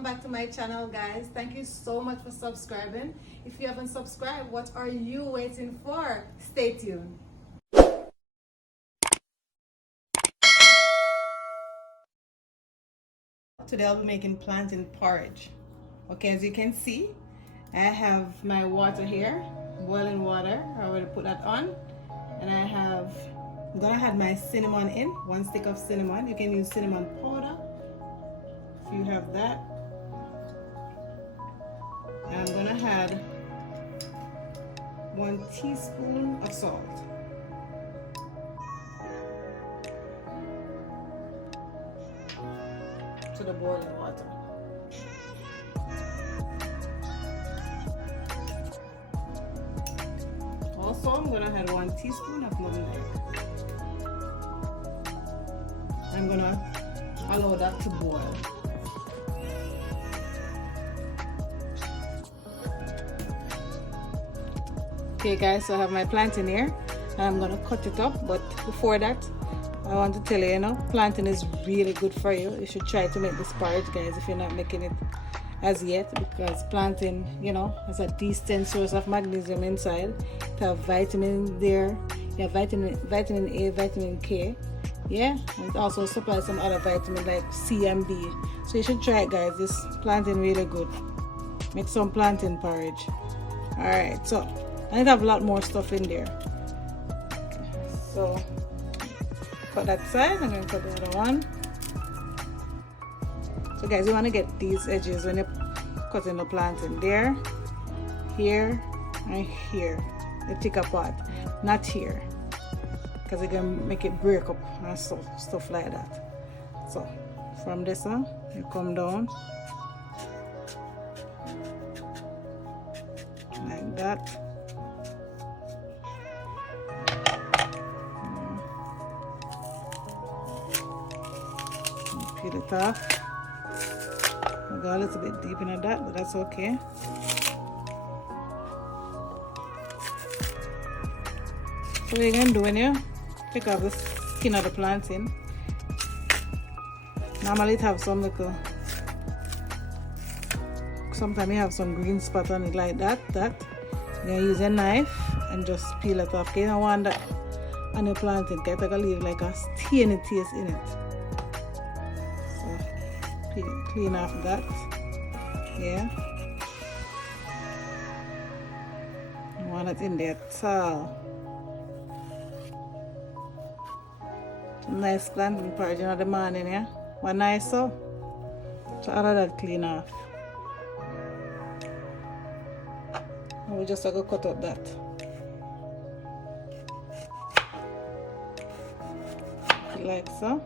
welcome back to my channel, guys. Thank you so much for subscribing. If you haven't subscribed, what are you waiting for? Stay tuned. Today I'll be making plantain porridge. Okay, as you can see, I have my water here, boiling water. I already put that on, and I'm gonna add my cinnamon in, 1 stick of cinnamon. You can use cinnamon powder if you have that. And I'm gonna add 1 teaspoon of salt. To the boiling water. Also, I'm gonna add 1 teaspoon of nutmeg. I'm gonna allow that to boil. Okay guys, so I have my plantain here. I'm gonna cut it up, but before that, I want to tell you, plantain is really good for you. You should try to make this porridge, guys, if you're not making it as yet, because plantain, has a decent source of magnesium inside. You have vitamin there. You have vitamin A, vitamin K. Yeah, and it also supplies some other vitamin like C and B. So you should try it, guys. This plantain really good. Make some plantain porridge. Alright, so I have a lot more stuff in there. Okay, so cut that side. I'm going to cut the other one. So guys, you want to get these edges when you're cutting the plantain. There, here, and here. The thicker part, not here, because it can make it break up and stuff like that. So from this one, you come down like that. Peel it off. I got a little bit deep into that, but that's okay. So what you're going to do when you take off the skin of the plantain, normally it have some little, sometimes you have some green spot on it like that. You're going to use a knife and just peel it off. Okay? You don't want that on your plantain, because it's going to leave like a stiny taste in it. Clean off that. Yeah. You want it in there tall. Nice plantain porridge in the morning, yeah? What nice so? So all of that clean off. And we just have to cut up that. Like so.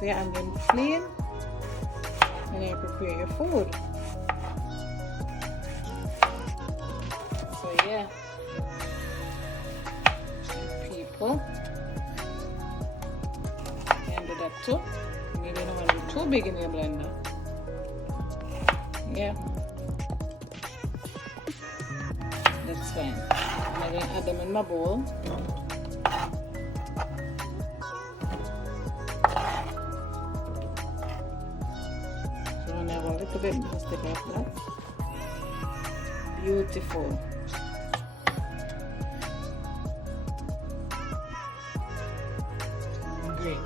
So yeah, and then clean, and then you prepare your food. So yeah, people can do that too. Maybe you don't want to be too big in your blender. Yeah, that's fine. I'm going to add them in my bowl. A little bit, just take off that. Beautiful. Great.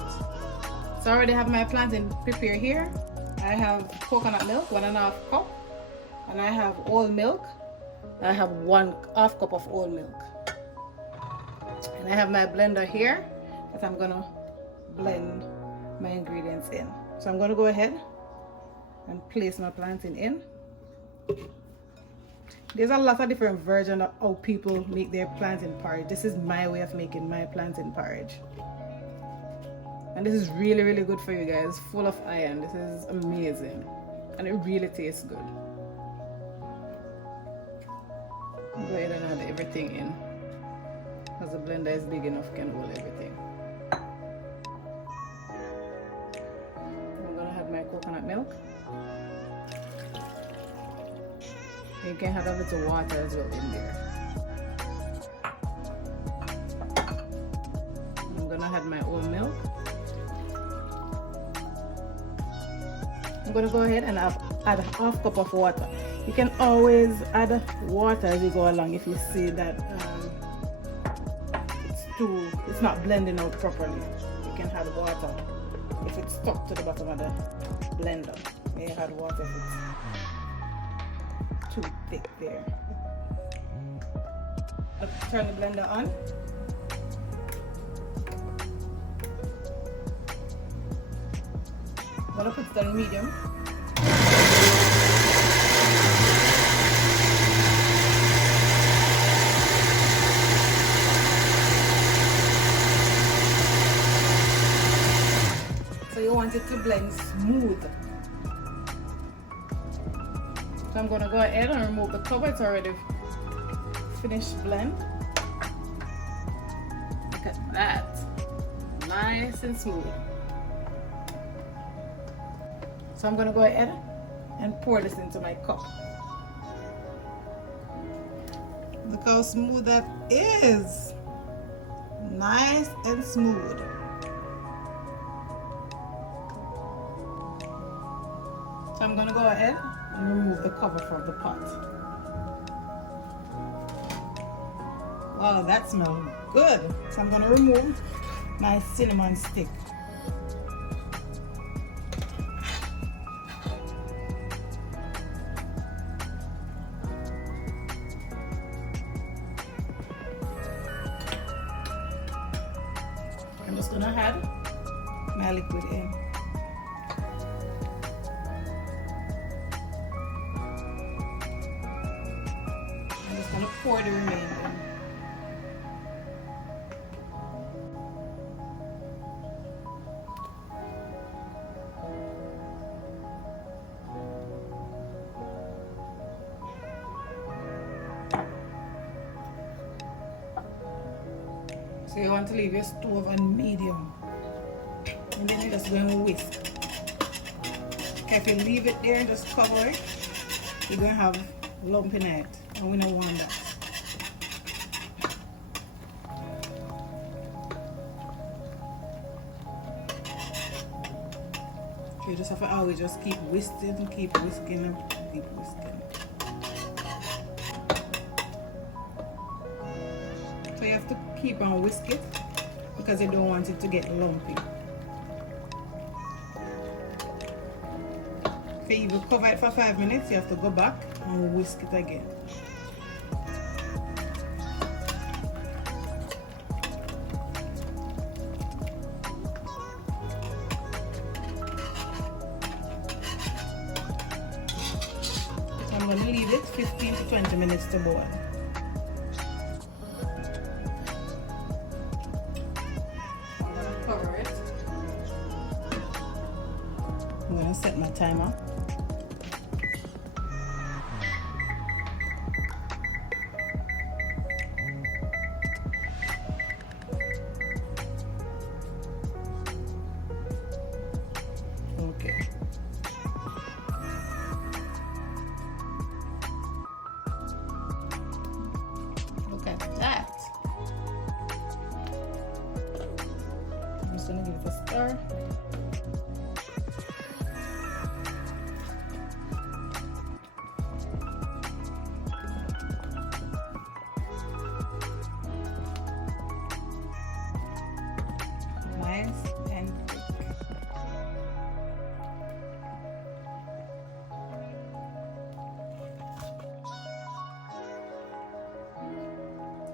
So I already have my plantain prepared here. I have coconut milk, 1.5 cup, and I have whole milk. I have 1/2 cup of whole milk, and I have my blender here that I'm gonna blend my ingredients in. So I'm gonna go ahead and place my plantain in. There's a lot of different versions of how people make their plantain porridge. This is my way of making my plantain porridge. And this is really, really good for you guys. Full of iron. This is amazing. And it really tastes good. Go ahead and add everything in, because the blender is big enough, can hold everything. I'm gonna have my coconut milk. You can have a little water as well in there. gonna add my own milk. I'm gonna go ahead and add a half cup of water. You can always add water as you go along if you see that it's not blending out properly. You can add water if it's stuck to the bottom of the blender. You may add water if it's too thick there. Turn the blender on. I'm gonna put it on medium. So you want it to blend smooth. So I'm gonna go ahead and remove the cover. It's already finished blend. Look at that, nice and smooth. So I'm gonna go ahead and pour this into my cup. Look how smooth that is. Nice and smooth. So I'm gonna go ahead and remove the cover from the pot. Wow, that smells good. So I'm gonna remove my cinnamon stick. I'm just gonna add my liquid in. I'm just gonna pour the remainder. So you want to leave your stove on medium, and then you're just going to whisk. Okay, if you leave it there and just cover it, you're going to have lump in it, and we don't want that. So you just have to always just keep whisking, keep whisking, keep whisking. So you have to keep on whisk it because you don't want it to get lumpy. If you cover it for 5 minutes, you have to go back and whisk it again. So I'm going to leave it 15 to 20 minutes to boil. Cover it. I'm going to set my timer. Okay. Look at that. I'm just going to give it a stir. Nice and quick.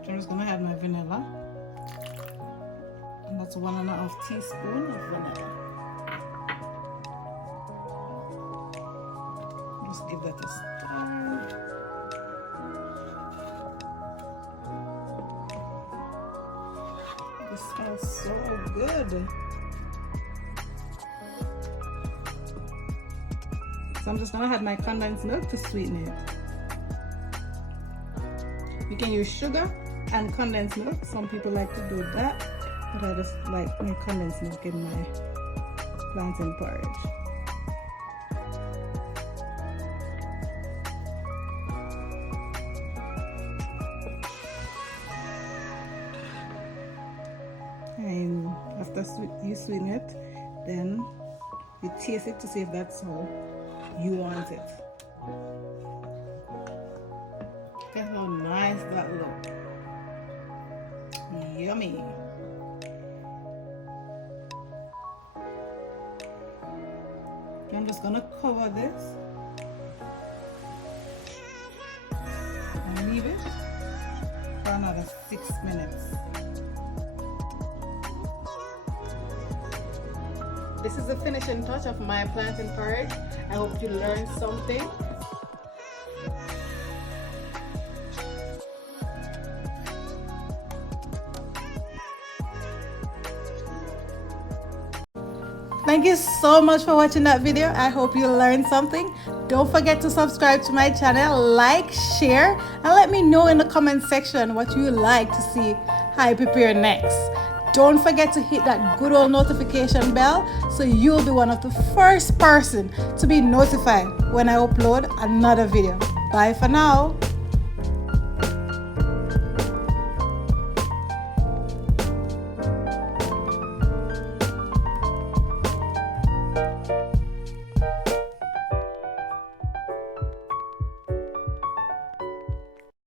So I'm just going to add my vanilla. And that's 1.5 teaspoons of vanilla. Just give that a stir. This smells so good. So I'm just gonna add my condensed milk to sweeten it. You can use sugar and condensed milk. Some people like to do that, but I just like my condensed milk in my plantain porridge. And after you sweeten it, then you taste it to see if that's how you want it. Look at how nice that looks. Yummy. I'm just gonna cover this and leave it for another 6 minutes. This is the finishing touch of my plantain porridge. I hope you learned something. Thank you so much for watching that video. I hope you learned something. Don't forget to subscribe to my channel, like, share, and let me know in the comment section what you like to see I prepare next. Don't forget to hit that good old notification bell so you'll be one of the first person to be notified when I upload another video. Bye for now.